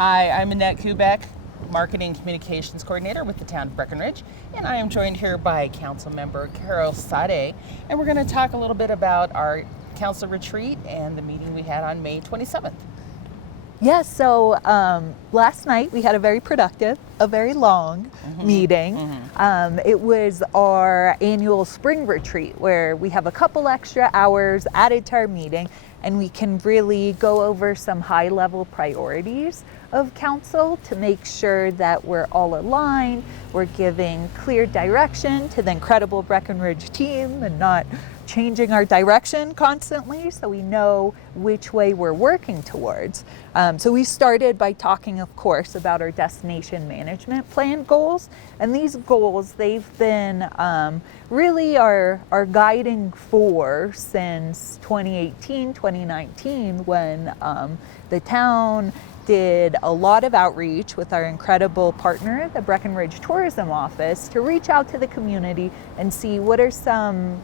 Hi, I'm Annette Kubek, Marketing Communications Coordinator with the town of Breckenridge, and I am joined here by Council Member Carol Sade, and we're going to talk a little bit about our council retreat and the meeting we had on May 27th. Yes, so last night we had a very productive, a very long meeting. It was our annual spring retreat where we have a couple extra hours added to our meeting and we can really go over some high-level priorities of council to make sure that we're all aligned, we're giving clear direction to the incredible Breckenridge team and not changing our direction constantly so we know which way we're working towards. So we started by talking, of course, about our destination management plan goals. And these goals, they've been really our guiding force since 2018, 2019, when the town did a lot of outreach with our incredible partner, the Breckenridge Tourism Office, to reach out to the community and see what are some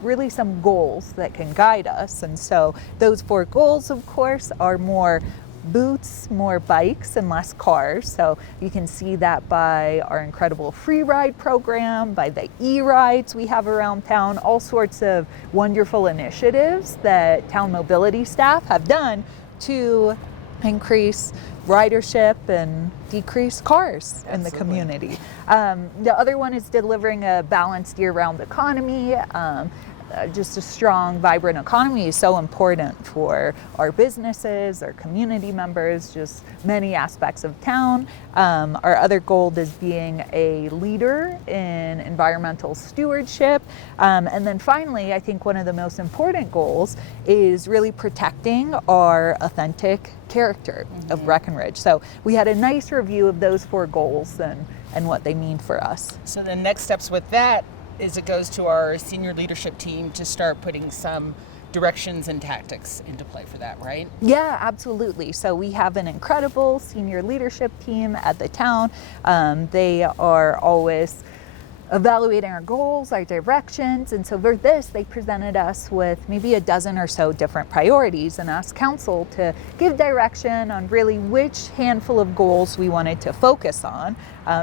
goals that can guide us. And so those 4 goals, of course, are more boots, more bikes, and less cars. So you can see that by our incredible free ride program, by the e-rides we have around town, all sorts of wonderful initiatives that town mobility staff have done to increase ridership and decrease cars in the community. The other one is delivering a balanced year-round economy. Just a strong, vibrant economy is so important for our businesses, our community members, just many aspects of town. Our other goal is being a leader in environmental stewardship. And then finally, I think one of the most important goals is really protecting our authentic character of Breckenridge. So we had a nice review of those 4 goals and what they mean for us. So the next steps with that is it goes to our senior leadership team to start putting some directions and tactics into play for that, right? Yeah, absolutely. So we have an incredible senior leadership team at the town. They are always evaluating our goals, our directions, and so for this, they presented us with maybe a dozen or so different priorities and asked council to give direction on really which handful of goals we wanted to focus on.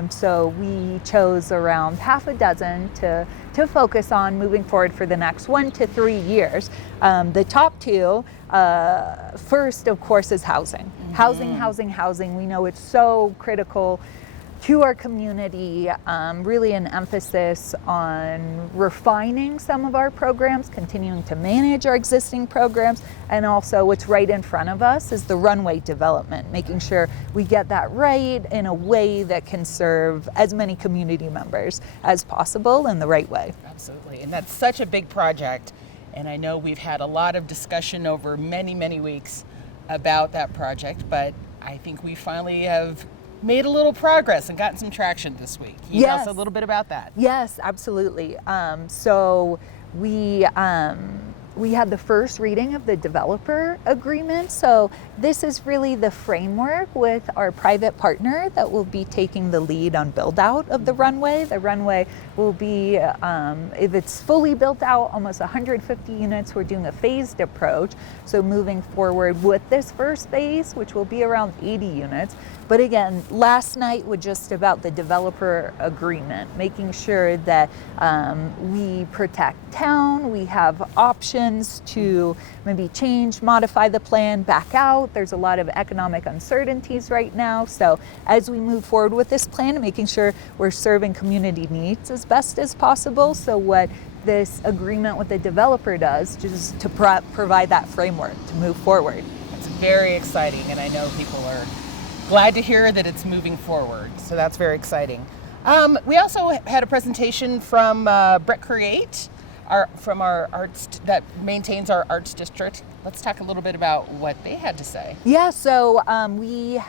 So we chose around half a dozen to focus on moving forward for the next 1 to 3 years. The top 2, first, of course, is housing. Housing. We know it's so critical to our community, really an emphasis on refining some of our programs, continuing to manage our existing programs, and also what's right in front of us is the runway development, making sure we get that right in a way that can serve as many community members as possible in the right way. Absolutely, and that's such a big project, and I know we've had a lot of discussion over many, many weeks about that project, but I think we finally have made a little progress and gotten some traction this week. Can you tell us a little bit about that? Yes, absolutely. So we had the first reading of the developer agreement. So this is really the framework with our private partner that will be taking the lead on build out of the runway. The runway will be, if it's fully built out, almost 150 units. We're doing a phased approach. So moving forward with this first phase, which will be around 80 units. But again, last night was just about the developer agreement, making sure that we protect town, we have options to maybe change, modify the plan, back out. There's a lot of economic uncertainties right now. So as we move forward with this plan, making sure we're serving community needs as best as possible. So what this agreement with the developer does, just to provide that framework to move forward. It's very exciting, and I know people are glad to hear that it's moving forward. So that's very exciting. We also had a presentation from Breckenridge, from our arts that maintains our arts district. Let's talk a little bit about what they had to say. Yeah, so we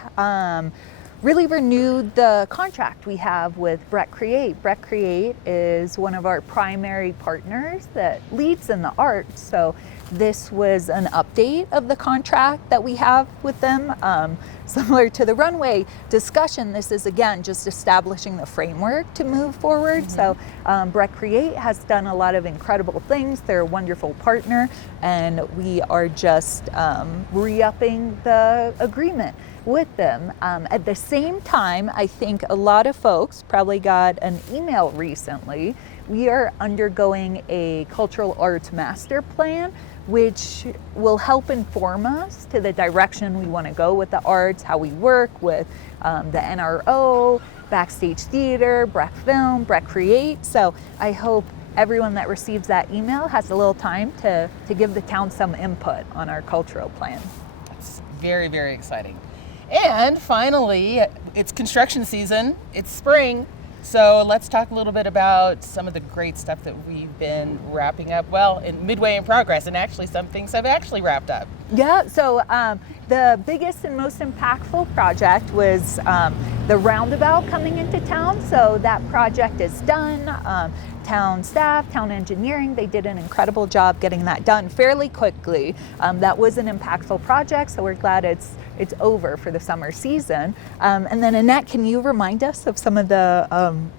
really renewed the contract we have with Breckenridge. Breckenridge is one of our primary partners that leads in the arts. So this was an update of the contract that we have with them. Similar to the runway discussion, this is again just establishing the framework to move forward. So Breckenridge has done a lot of incredible things. They're a wonderful partner, and we are just re-upping the agreement. with them. At the same time, I think a lot of folks probably got an email recently. We are undergoing a cultural arts master plan, which will help inform us to the direction we want to go with the arts, how we work with the NRO, Backstage Theater, Breck Film, Breck Create. So I hope everyone that receives that email has a little time to give the town some input on our cultural plan. That's very, very exciting. And finally, it's construction season, it's spring. So let's talk a little bit about some of the great stuff that we've been wrapping up, well, in midway in progress, and actually some things have actually wrapped up. Yeah, so the biggest and most impactful project was the roundabout coming into town. So that project is done. Town staff, town engineering, they did an incredible job getting that done fairly quickly. That was an impactful project, so we're glad it's over for the summer season. And then Annette, can you remind us of some of the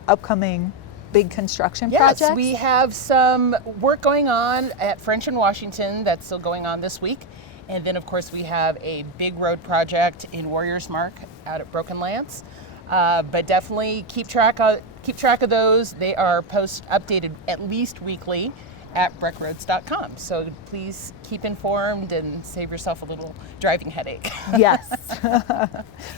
upcoming big construction projects? Yes, we have some work going on at French and Washington that's still going on this week. And then of course we have a big road project in Warriors Mark out at Broken Lance. But definitely keep track of those. They are updated at least weekly at breckroads.com. So please keep informed and save yourself a little driving headache. Yes,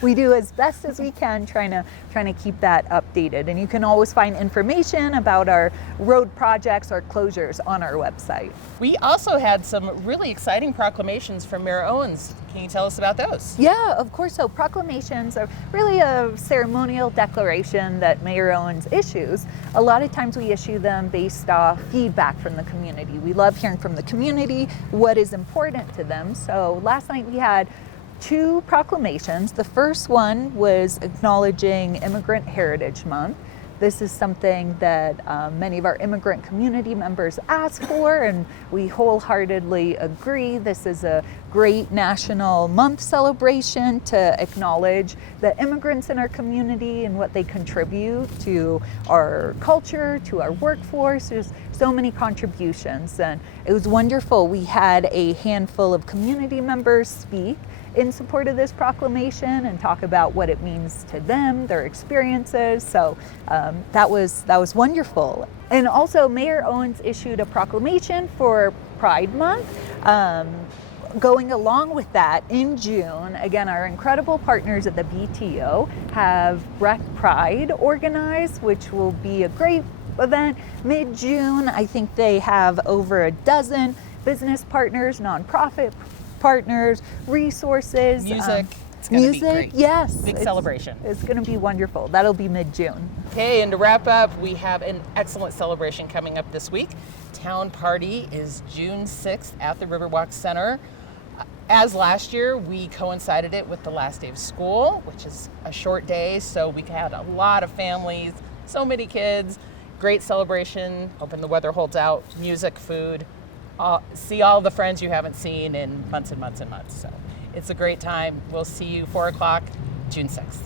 we do as best as we can, trying to keep that updated. And you can always find information about our road projects or closures on our website. We also had some really exciting proclamations from Mayor Owens. Can you tell us about those? Yeah, of course. So proclamations are really a ceremonial declaration that Mayor Owens issues. A lot of times we issue them based off feedback from the community. We love hearing from the community what is important to them. So last night we had 2 proclamations. The first one was acknowledging Immigrant Heritage Month. This is something that many of our immigrant community members ask for, and we wholeheartedly agree. This is a great national month celebration to acknowledge the immigrants in our community and what they contribute to our culture, to our workforce. There's so many contributions, and it was wonderful. We had a handful of community members speak in support of this proclamation and talk about what it means to them, their experiences. So that was wonderful. And also Mayor Owens issued a proclamation for Pride Month. Going along with that, in June, again, our incredible partners at the BTO have Breck Pride organized, which will be a great event mid-June. I think they have over a dozen business partners, nonprofit partners, resources, music. It's going to be great. Yes, big celebration. It's going to be wonderful. That'll be mid-June. Okay, and to wrap up, we have an excellent celebration coming up this week. Town Party is June 6th at the Riverwalk Center. As last year, we coincided it with the last day of school, which is a short day, so we had a lot of families, so many kids. Great celebration. Hoping the weather holds out. Music, food. See all the friends you haven't seen in months and months and months. So it's a great time. We'll see you 4 o'clock, June 6th.